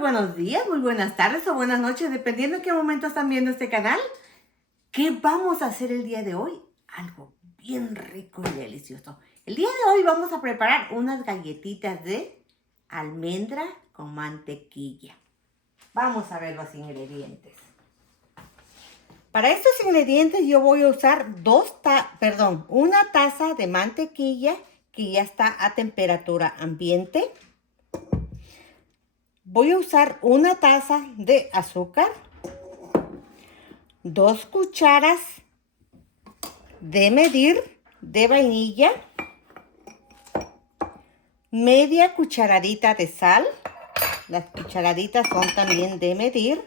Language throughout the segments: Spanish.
buenos días, muy buenas tardes o buenas noches, dependiendo en qué momento están viendo este canal. ¿Qué vamos a hacer el día de hoy? Algo bien rico y delicioso. El día de hoy vamos a preparar unas galletitas de almendra con mantequilla. Vamos a ver los ingredientes. Para estos ingredientes yo voy a usar una taza de mantequilla que ya está a temperatura ambiente. Voy a usar una taza de azúcar, 2 cucharas de medir de vainilla, media cucharadita de sal, las cucharaditas son también de medir,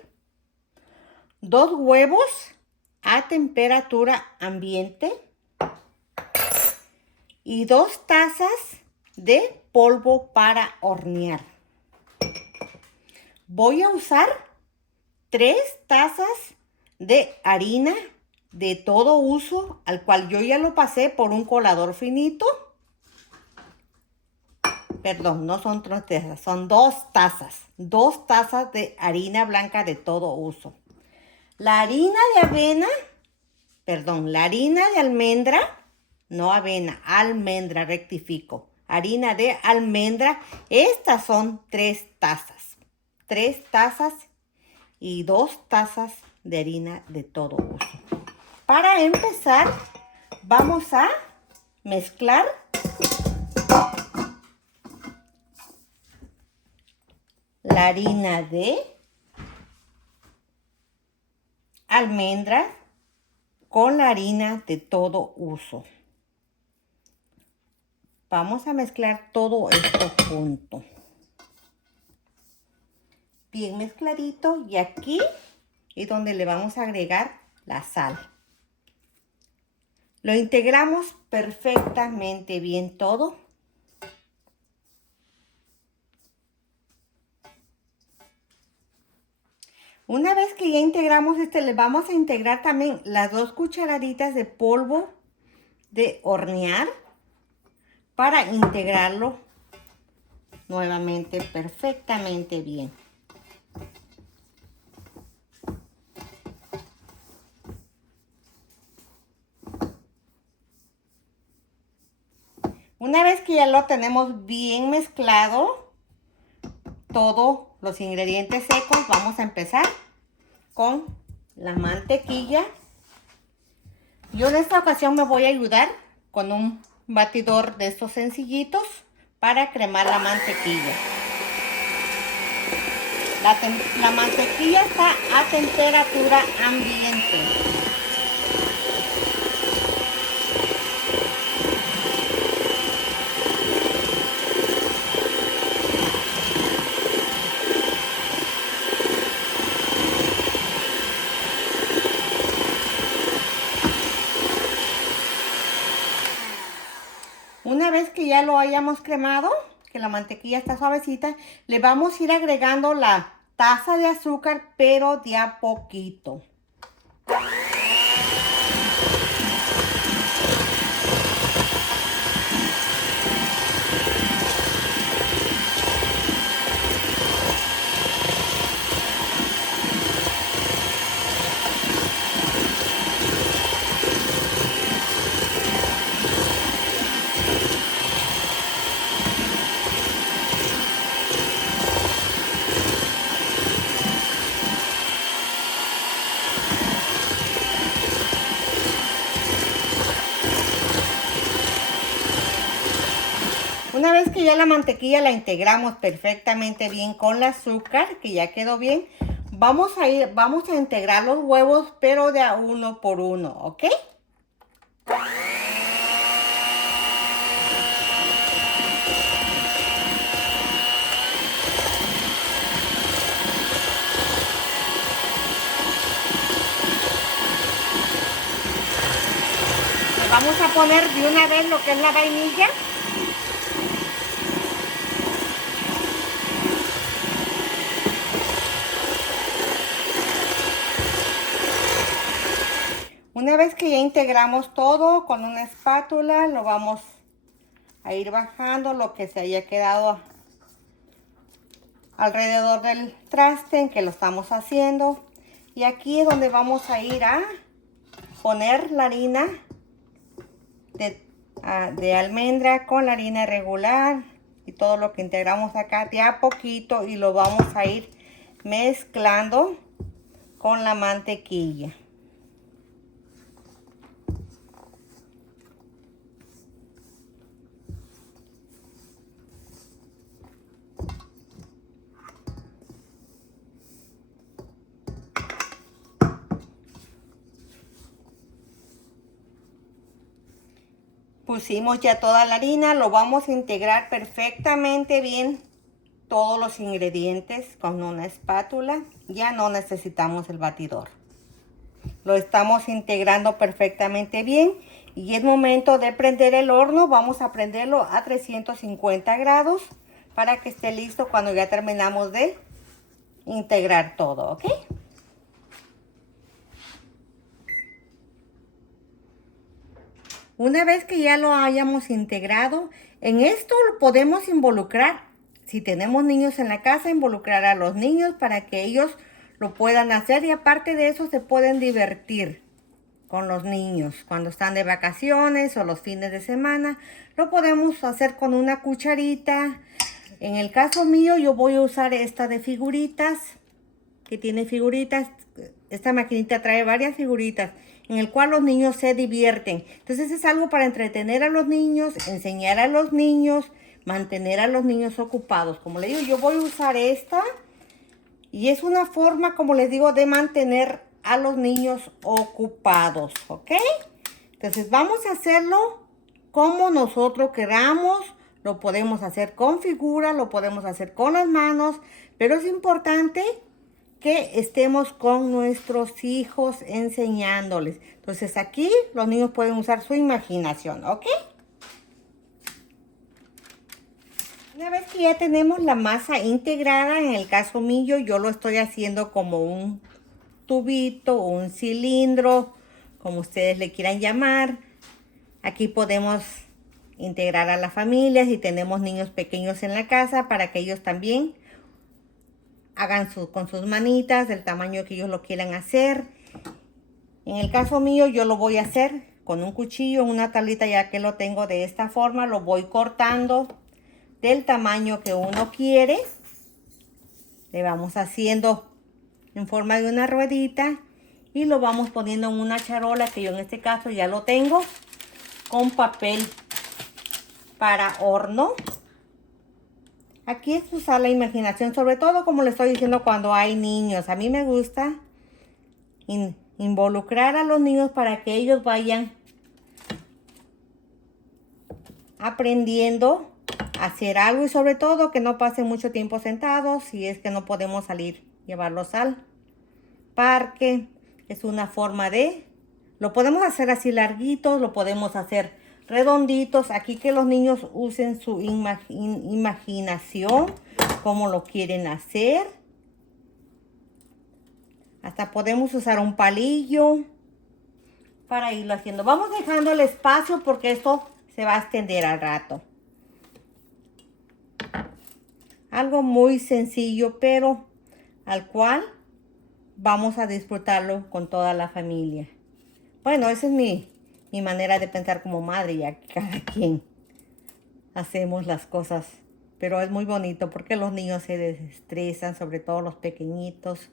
2 huevos a temperatura ambiente y 2 tazas de polvo para hornear. Voy a usar 3 tazas de harina de todo uso, al cual yo ya lo pasé por un colador finito. Perdón, no son 3 tazas, son 2 tazas. 2 tazas de harina blanca de todo uso. La harina de almendra, no avena, almendra, rectifico. Harina de almendra, estas son 3 tazas. 3 tazas y 2 tazas de harina de todo uso. Para empezar, vamos a mezclar la harina de almendra con la harina de todo uso. Vamos a mezclar todo esto junto. Bien mezcladito, y aquí es donde le vamos a agregar la sal. Lo integramos perfectamente bien todo. Una vez que ya integramos le vamos a integrar también las 2 cucharaditas de polvo de hornear para integrarlo nuevamente perfectamente bien. Una vez que ya lo tenemos bien mezclado, todos los ingredientes secos, vamos a empezar con la mantequilla. Yo en esta ocasión me voy a ayudar con un batidor de estos sencillitos para cremar la mantequilla. La mantequilla está a temperatura ambiente. Una vez que ya lo hayamos cremado, que la mantequilla está suavecita, le vamos a ir agregando la taza de azúcar, pero de a poquito. Una vez que ya la mantequilla la integramos perfectamente bien con el azúcar, que ya quedó bien, vamos a integrar los huevos, pero de a uno por uno, ¿ok? Le vamos a poner de una vez lo que es la vainilla. Una vez que ya integramos todo con una espátula, lo vamos a ir bajando lo que se haya quedado alrededor del traste en que lo estamos haciendo. Y aquí es donde vamos a ir a poner la harina de almendra con la harina regular y todo lo que integramos acá de a poquito, y lo vamos a ir mezclando con la mantequilla. Pusimos ya toda la harina, lo vamos a integrar perfectamente bien todos los ingredientes con una espátula. Ya no necesitamos el batidor. Lo estamos integrando perfectamente bien y es momento de prender el horno. Vamos a prenderlo a 350 grados para que esté listo cuando ya terminamos de integrar todo, ¿ok? Una vez que ya lo hayamos integrado, en esto lo podemos involucrar. Si tenemos niños en la casa, involucrar a los niños para que ellos lo puedan hacer, y aparte de eso se pueden divertir con los niños cuando están de vacaciones o los fines de semana. Lo podemos hacer con una cucharita. En el caso mío, yo voy a usar esta de figuritas, que tiene figuritas. Esta maquinita trae varias figuritas en el cual los niños se divierten. Entonces es algo para entretener a los niños, enseñar a los niños, mantener a los niños ocupados. Como les digo, yo voy a usar esta y es una forma, como les digo, de mantener a los niños ocupados, ¿ok? Entonces vamos a hacerlo como nosotros queramos. Lo podemos hacer con figuras, lo podemos hacer con las manos, pero es importante que estemos con nuestros hijos enseñándoles. Entonces aquí los niños pueden usar su imaginación, ¿ok? Una vez que ya tenemos la masa integrada, en el caso mío yo lo estoy haciendo como un tubito o un cilindro, como ustedes le quieran llamar. Aquí podemos integrar a la familia si tenemos niños pequeños en la casa, para que ellos también hagan con sus manitas del tamaño que ellos lo quieran hacer. En el caso mío yo lo voy a hacer con un cuchillo, una tablita, ya que lo tengo de esta forma. Lo voy cortando del tamaño que uno quiere. Le vamos haciendo en forma de una ruedita y lo vamos poniendo en una charola, que yo en este caso ya lo tengo con papel para horno. Aquí es usar la imaginación, sobre todo, como le estoy diciendo, cuando hay niños. A mí me gusta involucrar a los niños para que ellos vayan aprendiendo a hacer algo, y sobre todo que no pasen mucho tiempo sentados si es que no podemos salir, llevarlos al parque. Es una forma de, lo podemos hacer así larguitos, lo podemos hacer redonditos. Aquí que los niños usen su imaginación, como lo quieren hacer. Hasta podemos usar un palillo para irlo haciendo. Vamos dejando el espacio porque esto se va a extender al rato. Algo muy sencillo, pero al cual vamos a disfrutarlo con toda la familia. Bueno, esa es mi manera de pensar como madre, ya que cada quien hacemos las cosas. Pero es muy bonito porque los niños se desestresan, sobre todo los pequeñitos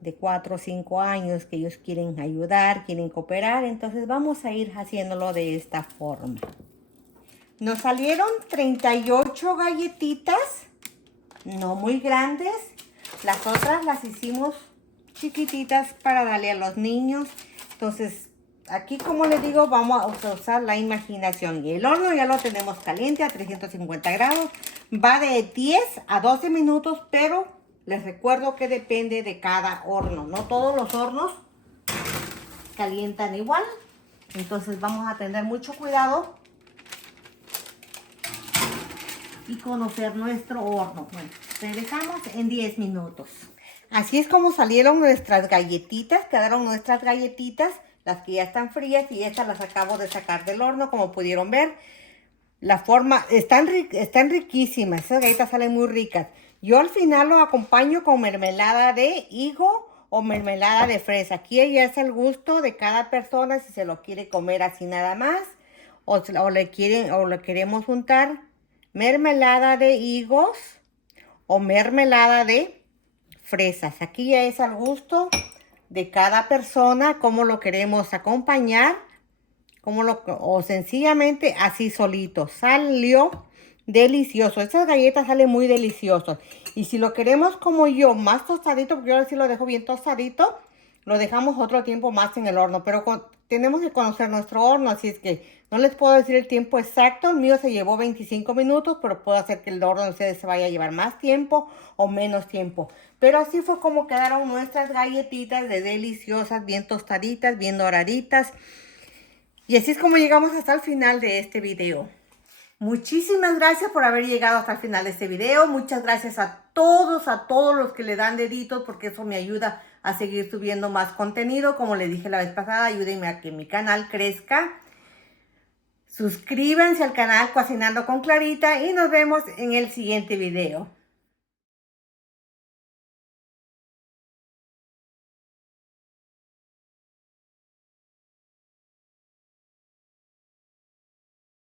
de 4 o 5 años, que ellos quieren ayudar, quieren cooperar. Entonces vamos a ir haciéndolo de esta forma. Nos salieron 38 galletitas, no muy grandes. Las otras las hicimos chiquititas para darle a los niños. Entonces, aquí, como les digo, vamos a usar la imaginación. Y el horno ya lo tenemos caliente a 350 grados. Va de 10 a 12 minutos, pero les recuerdo que depende de cada horno. No todos los hornos calientan igual. Entonces vamos a tener mucho cuidado y conocer nuestro horno. Bueno, regresamos en 10 minutos. Así es como salieron nuestras galletitas. Quedaron nuestras galletitas, las que ya están frías, y estas las acabo de sacar del horno, como pudieron ver. La forma, están riquísimas. Esas galletas salen muy ricas. Yo al final lo acompaño con mermelada de higo o mermelada de fresa. Aquí ya es el gusto de cada persona si se lo quiere comer así nada más o le queremos juntar mermelada de higos o mermelada de fresas. Aquí ya es al gusto de cada persona cómo lo queremos acompañar, o sencillamente así solito. Salió delicioso. Estas galletas salen muy deliciosas. Y si lo queremos como yo, más tostadito, porque yo ahora sí lo dejo bien tostadito, lo dejamos otro tiempo más en el horno. Pero tenemos que conocer nuestro horno, así es que no les puedo decir el tiempo exacto. El mío se llevó 25 minutos, pero puedo hacer que el horno de ustedes se vaya a llevar más tiempo o menos tiempo. Pero así fue como quedaron nuestras galletitas de deliciosas, bien tostaditas, bien doraditas. Y así es como llegamos hasta el final de este video. Muchísimas gracias por haber llegado hasta el final de este video. Muchas gracias a todos los que le dan deditos, porque eso me ayuda a seguir subiendo más contenido. Como les dije la vez pasada, ayúdenme a que mi canal crezca. Suscríbanse al canal Cocinando con Clarita y nos vemos en el siguiente video.